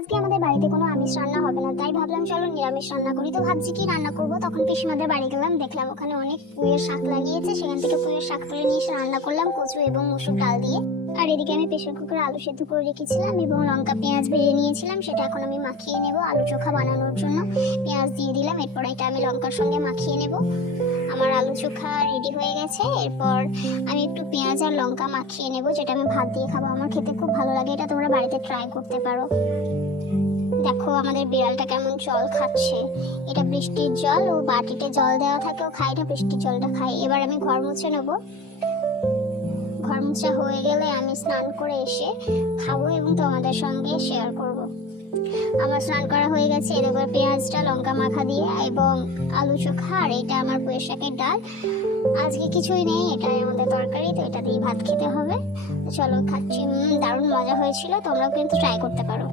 আজকে আমাদের বাড়িতে কোনো আমিষ রান্না হবে না, তাই ভাবলাম চলো নিরামিষ রান্না করি। তো ভাবছি কি রান্না করব, তখন পিসিমাদের বাড়ি গেলাম, দেখলাম ওখানে অনেক পুঁইয়ের শাক লাগিয়েছে, সেখান থেকে পুঁইয়ের শাক তুলে নিয়ে এসে রান্না করলাম কচু এবং মসুর ডাল দিয়ে। আর এদিকে আমি প্রেসার কুকারে আলু সেদ্ধ করে রেখেছিলাম এবং লঙ্কা পেঁয়াজ ভেজে নিয়েছিলাম, সেটা এখন আমি মাখিয়ে নেব আলু চোখা বানানোর জন্য। পেঁয়াজ দিয়ে দিলাম, এরপর এটা আমি লঙ্কার সঙ্গে মাখিয়ে নেব। আমার আলু চোখা রেডি হয়ে গেছে। এরপর আমি একটু পেঁয়াজ আর লঙ্কা মাখিয়ে নেব, যেটা আমি ভাত দিয়ে খাবো। আমার খেতে খুব ভালো লাগে, এটা তোমরা বাড়িতে ট্রাই করতে পারো। দেখো আমাদের বিড়ালটা কেমন জল খাচ্ছে, এটা বৃষ্টির জল, ও বাটিতে জল দেওয়া থাকে, ও খায় না, বৃষ্টির জলটা খায়। এবার আমি ঘর মুছে নেবো, ঘর মুছা হয়ে গেলে আমি স্নান করে এসে খাবো এবং তোমাদের সঙ্গে শেয়ার করব। আমার স্নান করা হয়ে গেছে, এরপর পেঁয়াজটা লঙ্কা মাখা দিয়ে এবং আলু চোখা, আর এটা আমার পুঁই শাকের ডাল। আজকে কিছুই নেই, এটাই আমাদের তরকারি, তো এটা দিয়ে ভাত খেতে হবে। তো চলো খাচ্ছি, দারুণ মজা হয়েছিল, তোমরাও কিন্তু ট্রাই করতে পারো।